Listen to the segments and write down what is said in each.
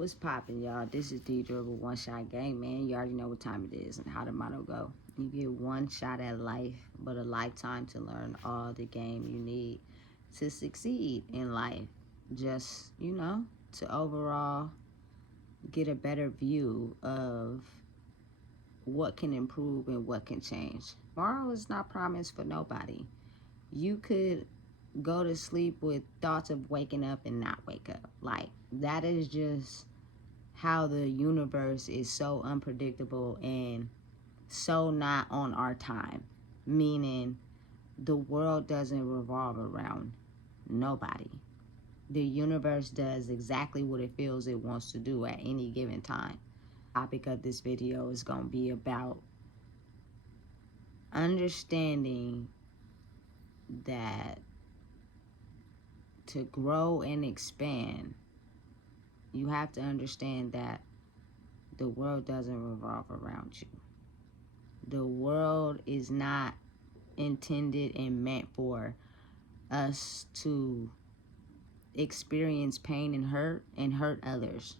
What's poppin', y'all? This is Deidre with One Shot Game, man. You already know what time it is and how the motto go. You get one shot at life, but a lifetime to learn all the game you need to succeed in life. Just, to overall get a better view of what can improve and what can change. Tomorrow is not promised for nobody. You could go to sleep with thoughts of waking up and not wake up. Like, that is just how the universe is so unpredictable and so not on our time. Meaning, the world doesn't revolve around nobody. The universe does exactly what it feels it wants to do at any given time. The topic of this video is going to be about understanding that to grow and expand, you have to understand that the world doesn't revolve around you. The world is not intended and meant for us to experience pain and hurt others.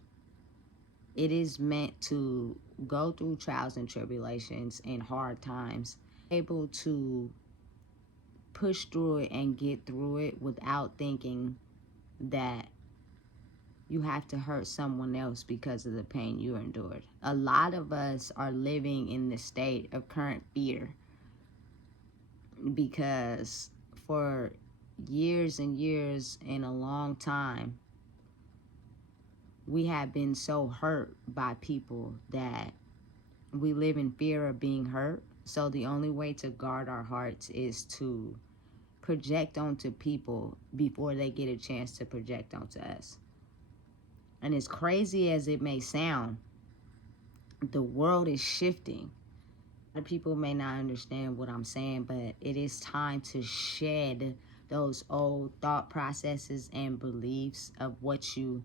It is meant to go through trials and tribulations and hard times, able to push through it and get through it without thinking that you have to hurt someone else because of the pain you endured. A lot of us are living in the state of current fear because for years and years and a long time, we have been so hurt by people that we live in fear of being hurt. So the only way to guard our hearts is to project onto people before they get a chance to project onto us. And as crazy as it may sound, the world is shifting. A lot of people may not understand what I'm saying, but it is time to shed those old thought processes and beliefs of what you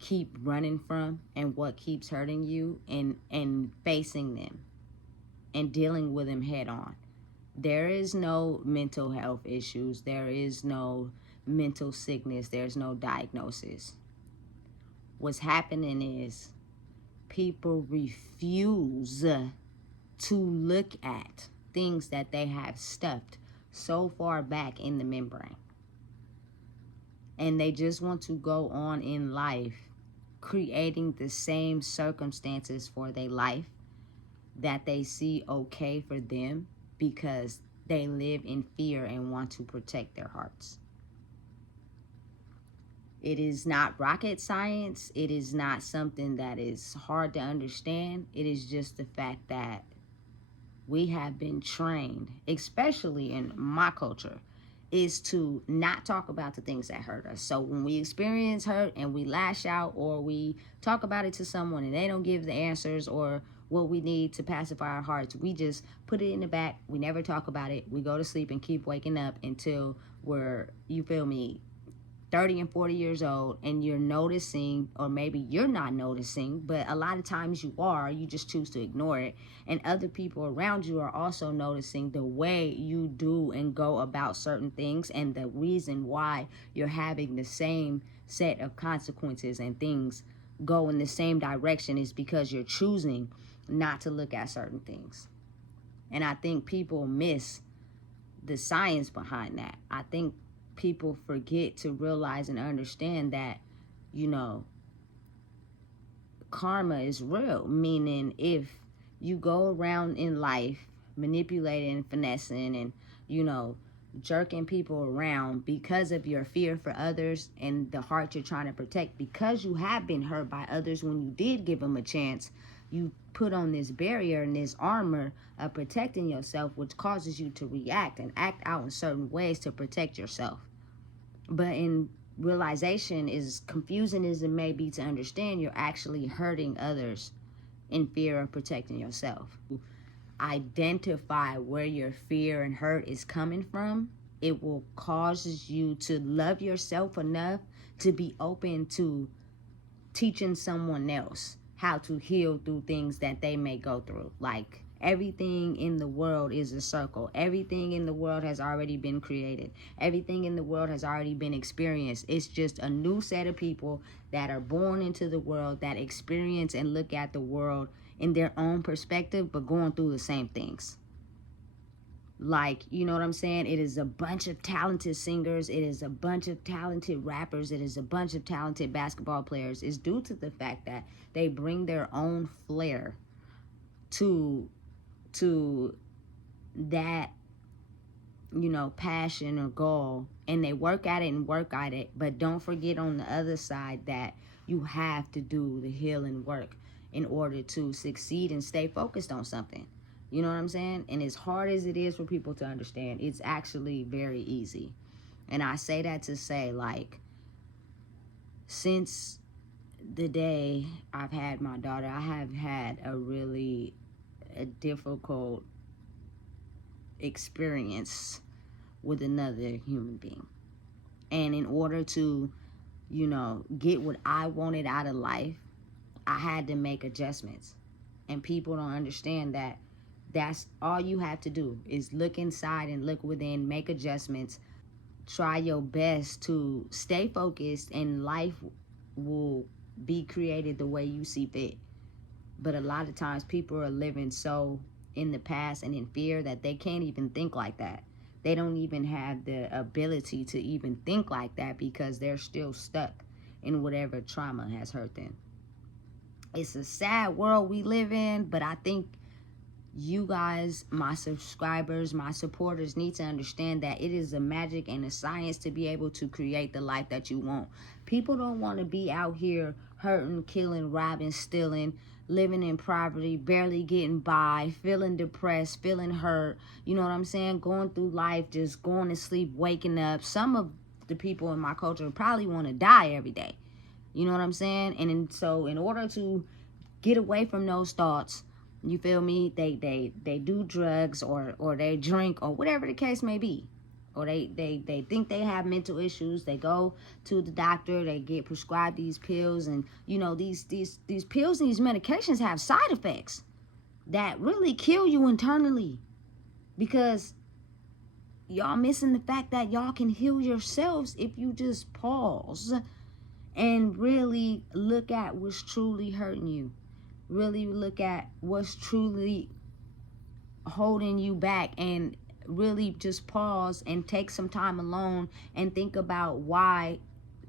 keep running from and what keeps hurting you, and facing them and dealing with them head on. There is no mental health issues. There is no mental sickness. There's no diagnosis. What's happening is people refuse to look at things that they have stuffed so far back in the membrane. And they just want to go on in life creating the same circumstances for their life that they see okay for them because they live in fear and want to protect their hearts. It is not rocket science. It is not something that is hard to understand. It is just the fact that we have been trained, especially in my culture, is to not talk about the things that hurt us. So when we experience hurt and we lash out or we talk about it to someone and they don't give the answers or what we need to pacify our hearts, we just put it in the back. We never talk about it. We go to sleep and keep waking up until we're, 30 and 40 years old, and you're noticing, or maybe you're not noticing, but a lot of times you are, you just choose to ignore it. And other people around you are also noticing the way you do and go about certain things, and the reason why you're having the same set of consequences and things go in the same direction is because you're choosing not to look at certain things. And I think people miss the science behind that. I think people forget to realize and understand that, karma is real. Meaning, if you go around in life manipulating, finessing, and, jerking people around because of your fear for others and the heart you're trying to protect, because you have been hurt by others when you did give them a chance, you put on this barrier and this armor of protecting yourself, which causes you to react and act out in certain ways to protect yourself. But in realization, as confusing as it may be to understand, you're actually hurting others in fear of protecting yourself. Identify where your fear and hurt is coming from. It will cause you to love yourself enough to be open to teaching someone else how to heal through things that they may go through. Like, Everything in the world is a circle. Everything in the world has already been created. Everything in the world has already been experienced. It's just a new set of people that are born into the world that experience and look at the world in their own perspective, but going through the same things. Like, you know what I'm saying? It is a bunch of talented singers. It is a bunch of talented rappers. It is a bunch of talented basketball players. It's due to the fact that they bring their own flair to that, passion or goal, and they work at it and work at it. But don't forget on the other side that you have to do the healing work in order to succeed and stay focused on something. You know what I'm saying? And as hard as it is for people to understand, it's actually very easy. And I say that to say, like, since the day I've had my daughter, I have had a difficult experience with another human being. And in order to, get what I wanted out of life, I had to make adjustments. And people don't understand that that's all you have to do is look inside and look within, make adjustments, try your best to stay focused, and life will be created the way you see fit. But a lot of times people are living so in the past and in fear that they can't even think like that. They don't even have the ability to even think like that because they're still stuck in whatever trauma has hurt them. It's a sad world we live in, but I think you guys, my subscribers, my supporters, need to understand that it is a magic and a science to be able to create the life that you want. People don't want to be out here hurting, killing, robbing, stealing, living in poverty, barely getting by, feeling depressed, feeling hurt. You know what I'm saying? Going through life, just going to sleep, waking up. Some of the people in my culture probably want to die every day. You know what I'm saying? And so in order to get away from those thoughts, you feel me? They do drugs or they drink or whatever the case may be. Or they think they have mental issues. They go to the doctor, they get prescribed these pills, and these pills and these medications have side effects that really kill you internally, because y'all missing the fact that y'all can heal yourselves if you just pause and really look at what's truly hurting you. Really look at what's truly holding you back, and really just pause and take some time alone and think about why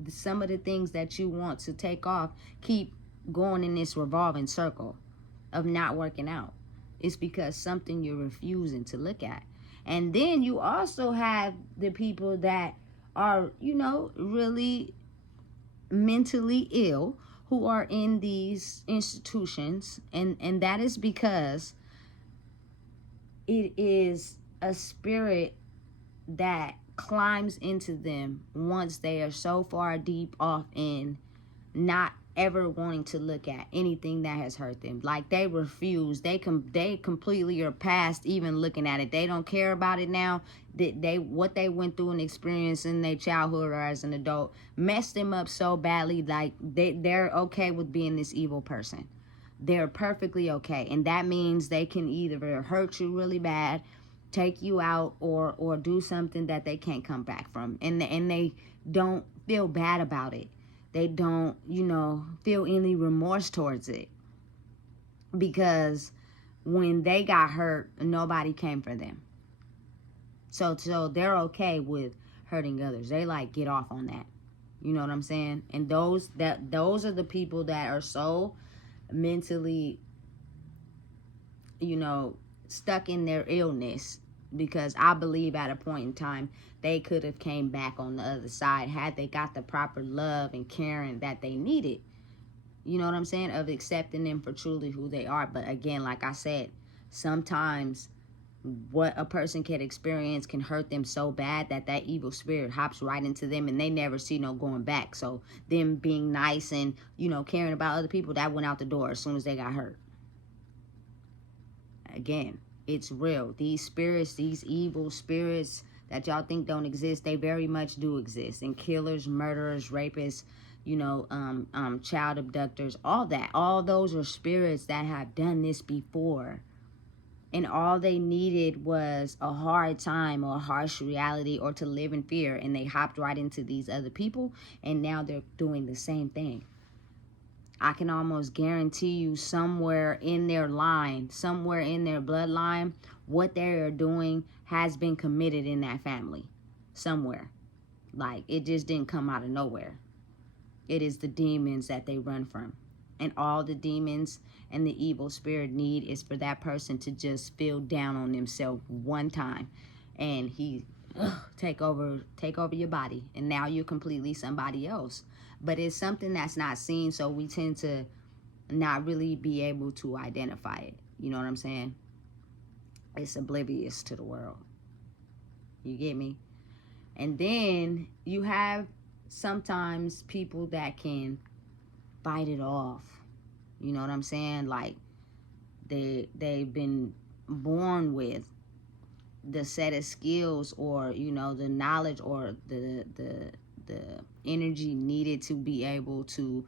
some of the things that you want to take off keep going in this revolving circle of not working out. It's because something you're refusing to look at. And then you also have the people that are, really mentally ill, who are in these institutions, and that is because it is a spirit that climbs into them once they are so far deep off in not ever wanting to look at anything that has hurt them. Like, they refuse. They completely are past even looking at it. They don't care about it now. They what they went through and experienced in their childhood or as an adult messed them up so badly. Like, they're okay with being this evil person. They're perfectly okay, and that means they can either hurt you really bad, take you out, or do something that they can't come back from, and they don't feel bad about it. They don't, feel any remorse towards it, because when they got hurt, nobody came for them. So they're okay with hurting others. They get off on that. You know what I'm saying? And those are the people that are so mentally, stuck in their illness, because I believe at a point in time they could have came back on the other side had they got the proper love and caring that they needed. You know what I'm saying? Of accepting them for truly who they are. But again, like I said, sometimes what a person can experience can hurt them so bad that evil spirit hops right into them, and they never see no going back. So them being nice and, caring about other people, that went out the door as soon as they got hurt. Again, it's real. These spirits, these evil spirits that y'all think don't exist, they very much do exist. And killers, murderers, rapists, child abductors, all that. All those are spirits that have done this before. And all they needed was a hard time or a harsh reality or to live in fear. And they hopped right into these other people. And now they're doing the same thing. I can almost guarantee you somewhere in their line, somewhere in their bloodline, what they're doing has been committed in that family. Somewhere. Like, it just didn't come out of nowhere. It is the demons that they run from. And all the demons and the evil spirit need is for that person to just feel down on themselves one time. And he take over your body. And now you're completely somebody else. But it's something that's not seen, so we tend to not really be able to identify it. You know what I'm saying? It's oblivious to the world. You get me? And then you have sometimes people that can fight it off. You know what I'm saying? Like they've been born with the set of skills, or you know, the knowledge, or the energy needed to be able to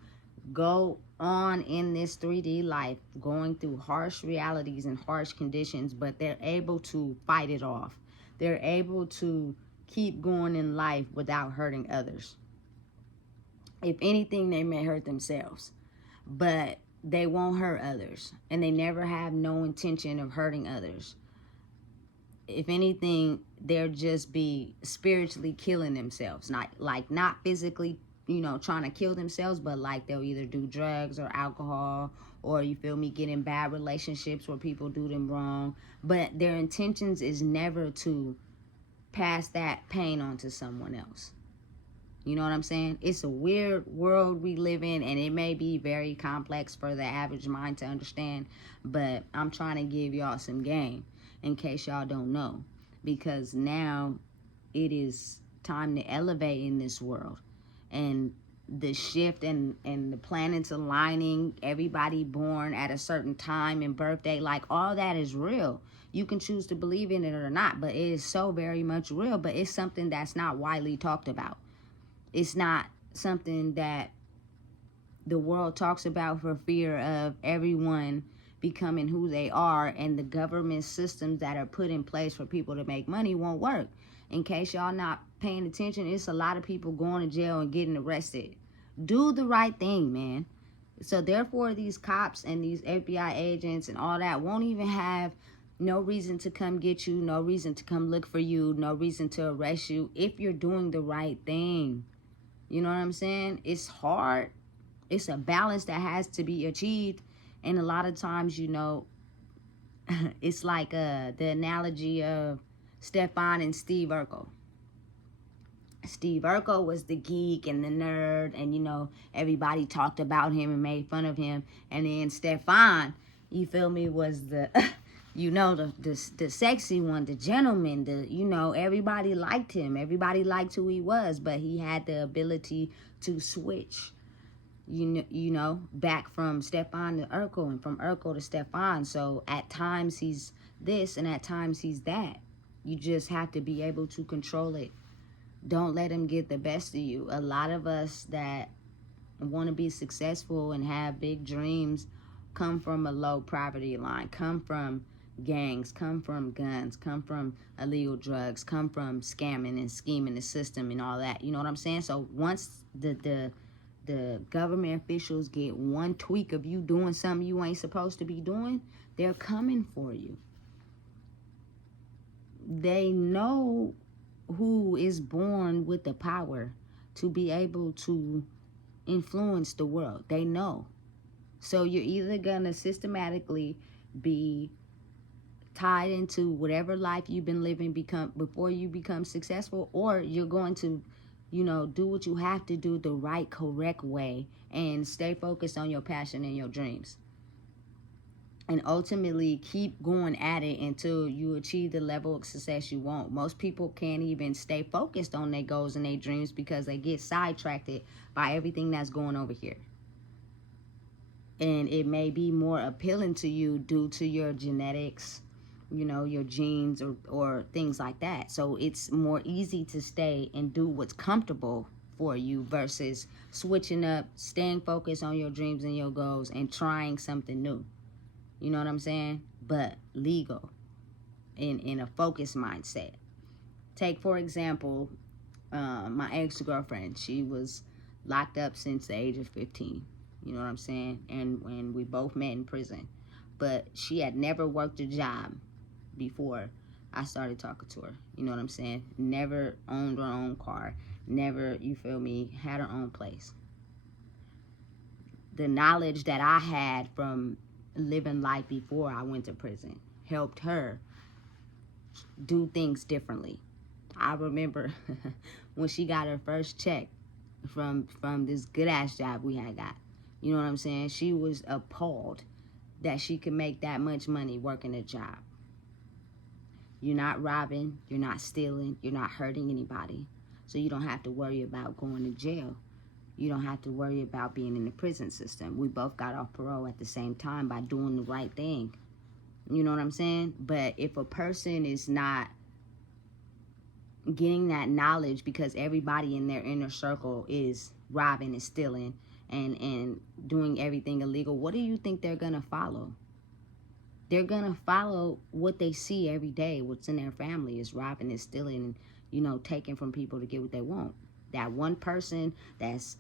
go on in this 3D life, going through harsh realities and harsh conditions, but they're able to fight it off. They're able to keep going in life without hurting others. If anything, they may hurt themselves, but they won't hurt others, and they never have no intention of hurting others. If anything, they'll just be spiritually killing themselves, not physically, you know, trying to kill themselves, but like they'll either do drugs or alcohol, or you feel me, get in bad relationships where people do them wrong, but their intentions is never to pass that pain on to someone else. You know what I'm saying? It's a weird world we live in, and it may be very complex for the average mind to understand, but I'm trying to give y'all some game in case y'all don't know, because now it is time to elevate in this world. And the shift and the planets aligning, everybody born at a certain time and birthday, like all that is real. You can choose to believe in it or not, but it is so very much real, but it's something that's not widely talked about. It's not something that the world talks about for fear of everyone becoming who they are, and the government systems that are put in place for people to make money won't work. In case y'all not paying attention, it's a lot of people going to jail and getting arrested. Do the right thing, man. So therefore, these cops and these FBI agents and all that won't even have no reason to come get you, no reason to come look for you, no reason to arrest you if you're doing the right thing. You know what I'm saying? It's hard. It's a balance that has to be achieved. And a lot of times, you know, it's like the analogy of Stefan and Steve Urkel. Steve Urkel was the geek and the nerd, and, you know, everybody talked about him and made fun of him. And then Stefan, you feel me, was the, you know, the sexy one, the gentleman, you know, everybody liked him. Everybody liked who he was, but he had the ability to switch, you know, back from Stefan to Urkel and from Urkel to Stefan. So at times he's this and at times he's that. You just have to be able to control it. Don't let him get the best of you. A lot of us that want to be successful and have big dreams come from a low poverty line, come from gangs, come from guns, come from illegal drugs, come from scamming and scheming the system and all that. You know what I'm saying? So once the government officials get one tweak of you doing something you ain't supposed to be doing, they're coming for you. They know who is born with the power to be able to influence the world. They know. So you're either gonna systematically be tied into whatever life you've been living before you become successful, or you're going to, you know, do what you have to do the right, correct way and stay focused on your passion and your dreams. And ultimately keep going at it until you achieve the level of success you want. Most people can't even stay focused on their goals and their dreams because they get sidetracked by everything that's going over here. And it may be more appealing to you due to your genetics, you know, your genes or things like that. So it's more easy to stay and do what's comfortable for you versus switching up, staying focused on your dreams and your goals and trying something new. You know what I'm saying? but legal in a focused mindset. Take, for example, my ex-girlfriend. She was locked up since the age of 15. You know what I'm saying? And we both met in prison. But she had never worked a job before I started talking to her. You know what I'm saying? Never owned her own car. Never, you feel me, had her own place. The knowledge that I had from living life before I went to prison helped her do things differently. I remember when she got her first check from this good ass job we had got. You know what I'm saying? She was appalled that she could make that much money working a job. You're not robbing, you're not stealing, you're not hurting anybody. So you don't have to worry about going to jail. You don't have to worry about being in the prison system. We both got off parole at the same time by doing the right thing. You know what I'm saying? But if a person is not getting that knowledge because everybody in their inner circle is robbing and stealing and doing everything illegal, what do you think they're going to follow? They're going to follow what they see every day. What's in their family is robbing and stealing and, you know, taking from people to get what they want. That one person that's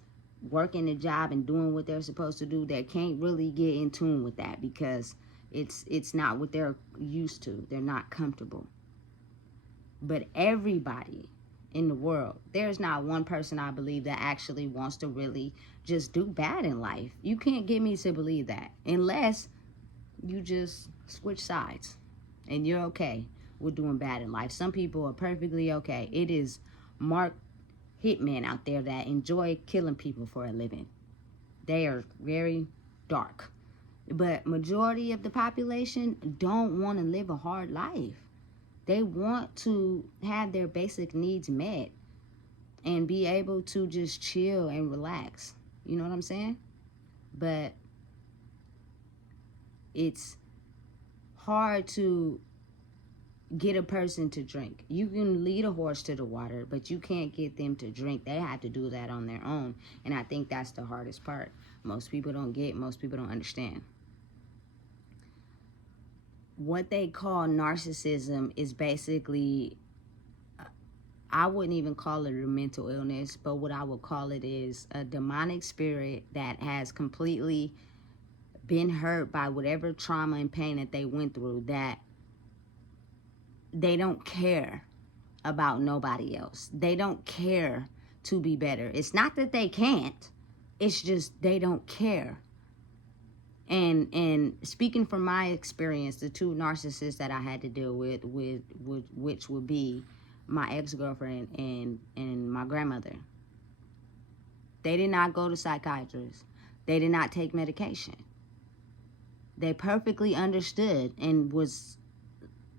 working a job and doing what they're supposed to do, they can't really get in tune with that because it's not what they're used to. They're not comfortable. But everybody in the world, there's not one person I believe that actually wants to really just do bad in life. You can't get me to believe that unless you just switch sides and you're okay with doing bad in life. Some people are perfectly okay. It is marked hitmen out there that enjoy killing people for a living. They are very dark. But majority of the population don't want to live a hard life. They want to have their basic needs met and be able to just chill and relax. You know what I'm saying? But it's hard to get a person to drink. You can lead a horse to the water, but you can't get them to drink. They have to do that on their own. And I think that's the hardest part. Most people don't get, most people don't understand. What they call narcissism is basically, I wouldn't even call it a mental illness, but what I would call it is a demonic spirit that has completely been hurt by whatever trauma and pain that they went through, that they don't care about nobody else. They don't care to be better. It's not that they can't. It's just they don't care. And speaking from my experience, the two narcissists that I had to deal with which would be my ex-girlfriend and my grandmother. They did not go to psychiatrists. They did not take medication. They perfectly understood and was,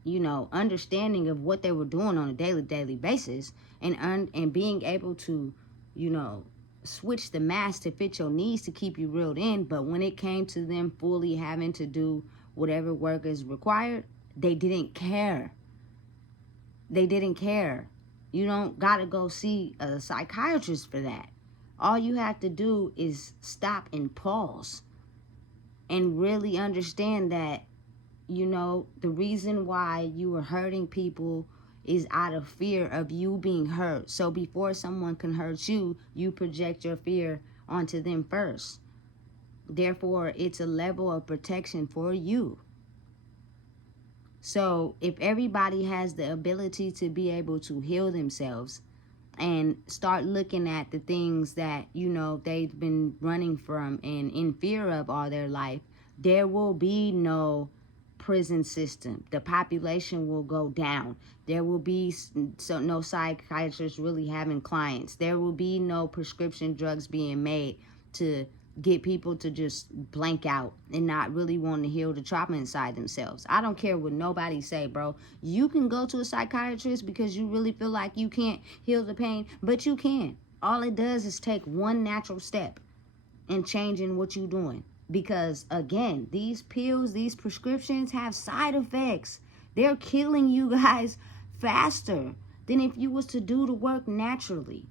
you know, understanding of what they were doing on a daily basis and being able to, you know, switch the mask to fit your needs to keep you reeled in. But when it came to them fully having to do whatever work is required, they didn't care. They didn't care. You don't gotta go see a psychiatrist for that. All you have to do is stop and pause and really understand that, you know, the reason why you are hurting people is out of fear of you being hurt. So before someone can hurt you, you project your fear onto them first. Therefore, it's a level of protection for you. So if everybody has the ability to be able to heal themselves and start looking at the things that, you know, they've been running from and in fear of all their life, there will be no prison system. The population will go down. There will be no psychiatrists really having clients. There will be no prescription drugs being made to get people to just blank out and not really want to heal the trauma inside themselves. I don't care what nobody say, bro. You can go to a psychiatrist because you really feel like you can't heal the pain, but you can. All it does is take one natural step in changing what you're doing. Because again, these pills, these prescriptions have side effects. They're killing you guys faster than if you was to do the work naturally.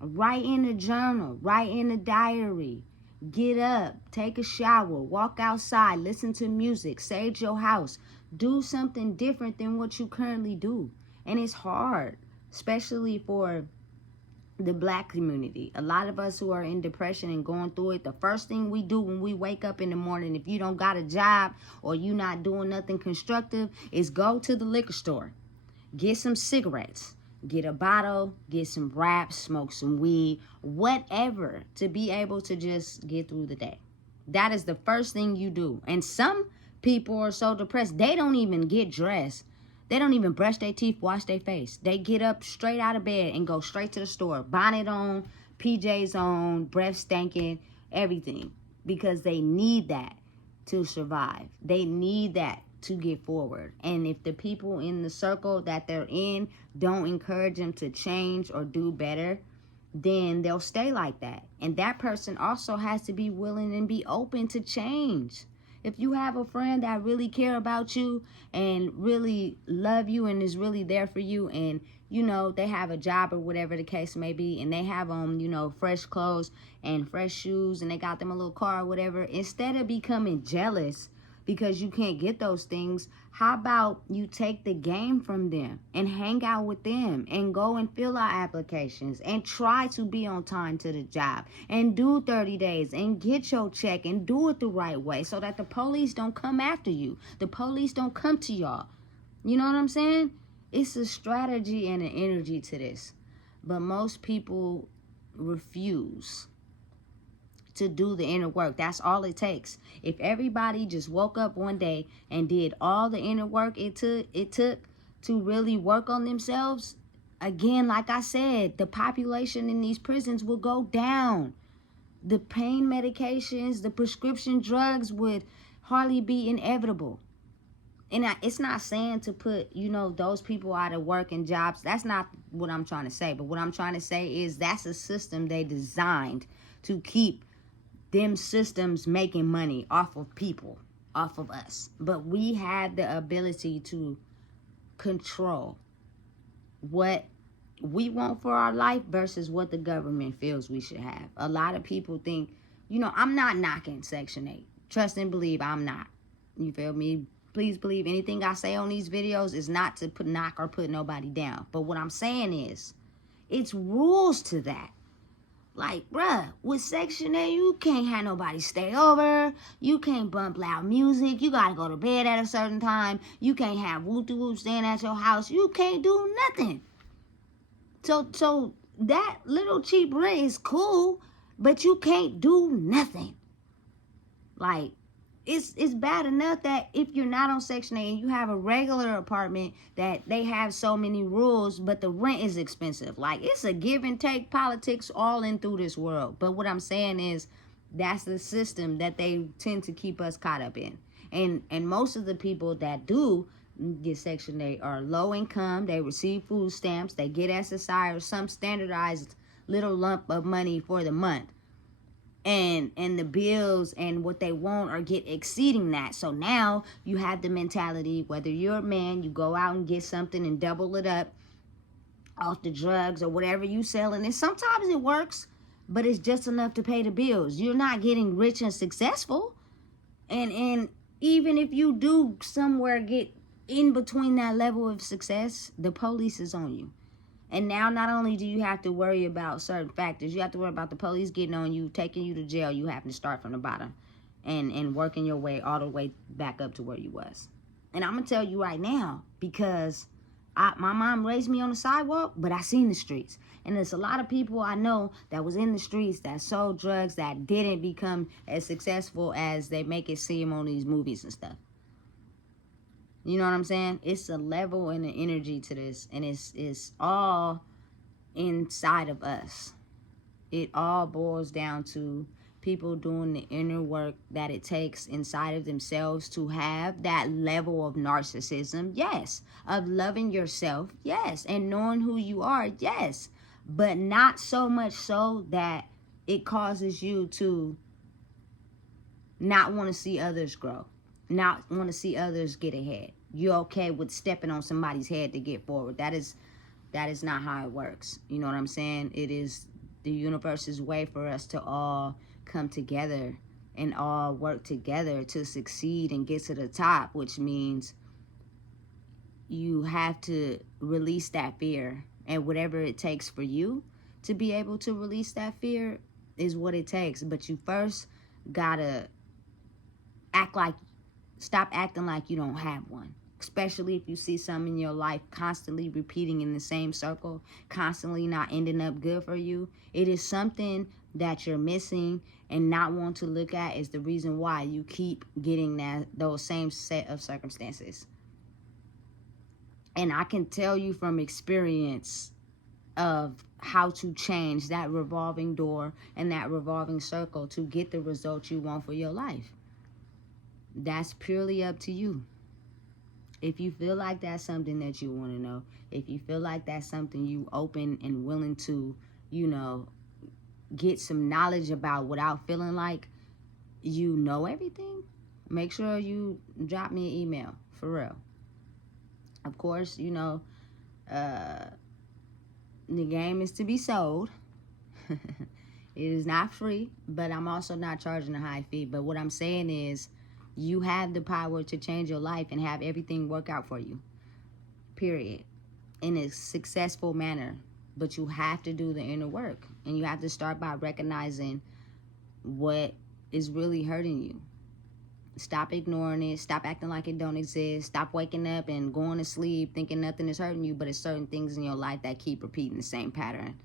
Write in a journal, write in a diary, Get up, take a shower, walk outside, listen to music, sage your house. Do something different than what you currently do. And it's hard, especially for the Black community. A lot of us who are in depression and going through it, the first thing we do when we wake up in the morning, if you don't got a job or you not doing nothing constructive, is go to the liquor store, get some cigarettes, get a bottle, get some wraps, smoke some weed, whatever, to be able to just get through the day. That is the first thing you do. And some people are so depressed, they don't even get dressed. They don't even brush their teeth, wash their face. They get up straight out of bed and go straight to the store. Bonnet on, PJs on, breath stinking, everything. Because they need that to survive. They need that to get forward. And if the people in the circle that they're in don't encourage them to change or do better, then they'll stay like that. And that person also has to be willing and be open to change. If you have a friend that really care about you and really love you and is really there for you, and you know they have a job or whatever the case may be, and they have on, you know, fresh clothes and fresh shoes, and they got them a little car or whatever, instead of becoming jealous because you can't get those things, how about you take the game from them and hang out with them and go and fill out applications and try to be on time to the job and do 30 days and get your check and do it the right way so that the police don't come after you. The police don't come to y'all. You know what I'm saying? It's a strategy and an energy to this. But most people refuse to do the inner work. That's all it takes. If everybody just woke up one day and did all the inner work it took to really work on themselves, again, like I said, the population in these prisons will go down. The pain medications, the prescription drugs would hardly be inevitable. And it's not saying to put, you know, those people out of work and jobs. That's not what I'm trying to say. But what I'm trying to say is that's a system they designed to keep them systems making money off of people, off of us. But we have the ability to control what we want for our life versus what the government feels we should have. A lot of people think, you know, I'm not knocking Section 8. Trust and believe I'm not. You feel me? Please believe anything I say on these videos is not to knock or put nobody down. But what I'm saying is, it's rules to that. Like, bruh, with Section 8, you can't have nobody stay over. You can't bump loud music. You gotta go to bed at a certain time. You can't have whoop-de-whoop staying at your house. You can't do nothing. So that little cheap rent is cool, but you can't do nothing. Like, it's bad enough that if you're not on Section 8 and you have a regular apartment that they have so many rules, but the rent is expensive. Like, it's a give and take politics all in through this world. But what I'm saying is that's the system that they tend to keep us caught up in. And most of the people that do get Section 8 are low income. They receive food stamps. They get SSI or some standardized little lump of money for the month. And the bills and what they want are get exceeding that. So now you have the mentality, whether you're a man, you go out and get something and double it up off the drugs or whatever you selling. And sometimes it works, but it's just enough to pay the bills. You're not getting rich and successful. And even if you do somewhere get in between that level of success, the police is on you. And now not only do you have to worry about certain factors, you have to worry about the police getting on you, taking you to jail. You have to start from the bottom and working your way all the way back up to where you was. And I'm going to tell you right now, because my mom raised me on the sidewalk, but I seen the streets. And there's a lot of people I know that was in the streets that sold drugs that didn't become as successful as they make it seem on these movies and stuff. You know what I'm saying? It's a level and an energy to this. And it's all inside of us. It all boils down to people doing the inner work that it takes inside of themselves to have that level of narcissism. Yes. Of loving yourself. Yes. And knowing who you are. Yes. But not so much so that it causes you to not want to see others grow. Not want to see others get ahead. You're okay with stepping on somebody's head to get forward. That is not how it works. You know what I'm saying? It is the universe's way for us to all come together and all work together to succeed and get to the top, which means you have to release that fear. And whatever it takes for you to be able to release that fear is what it takes. But you first gotta stop acting like you don't have one. Especially if you see something in your life constantly repeating in the same circle, constantly not ending up good for you. It is something that you're missing, and not want to look at is the reason why you keep getting those same set of circumstances. And I can tell you from experience of how to change that revolving door and that revolving circle to get the results you want for your life. That's purely up to you. If you feel like that's something that you want to know, if you feel like that's something you open and willing to, get some knowledge about without feeling like you know everything, make sure you drop me an email, for real. Of course, the game is to be sold. It is not free, but I'm also not charging a high fee. But what I'm saying is, you have the power to change your life and have everything work out for you, period, in a successful manner. But you have to do the inner work, and you have to start by recognizing what is really hurting you. Stop ignoring it. Stop acting like it don't exist. Stop waking up and going to sleep thinking nothing is hurting you, but it's certain things in your life that keep repeating the same pattern.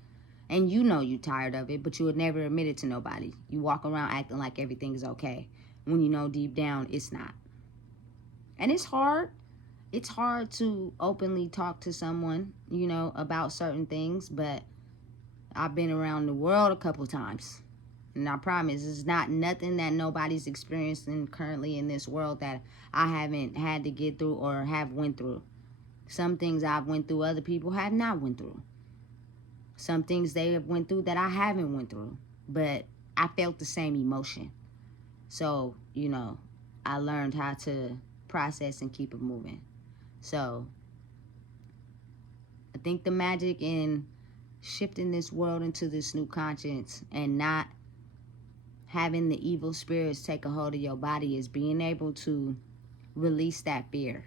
And you know you're tired of it, but you would never admit it to nobody. You walk around acting like everything's okay, when you know deep down it's not. And it's hard. It's hard to openly talk to someone, about certain things, but I've been around the world a couple times. And I promise it's not nothing that nobody's experiencing currently in this world that I haven't had to get through or have went through. Some things I've went through, other people have not went through. Some things they have went through that I haven't went through, but I felt the same emotion. So, I learned how to process and keep it moving. So, I think the magic in shifting this world into this new conscience and not having the evil spirits take a hold of your body is being able to release that fear.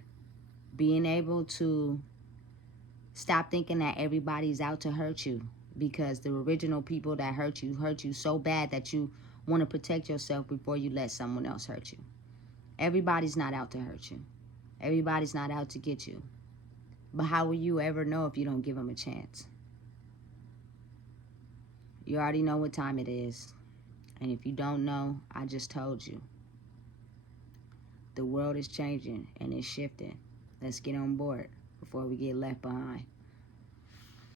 Being able to stop thinking that everybody's out to hurt you, because the original people that hurt you so bad that you want to protect yourself before you let someone else hurt you. Everybody's not out to hurt you. Everybody's not out to get you. But how will you ever know if you don't give them a chance? You already know what time it is. And if you don't know, I just told you. The world is changing and it's shifting. Let's get on board before we get left behind.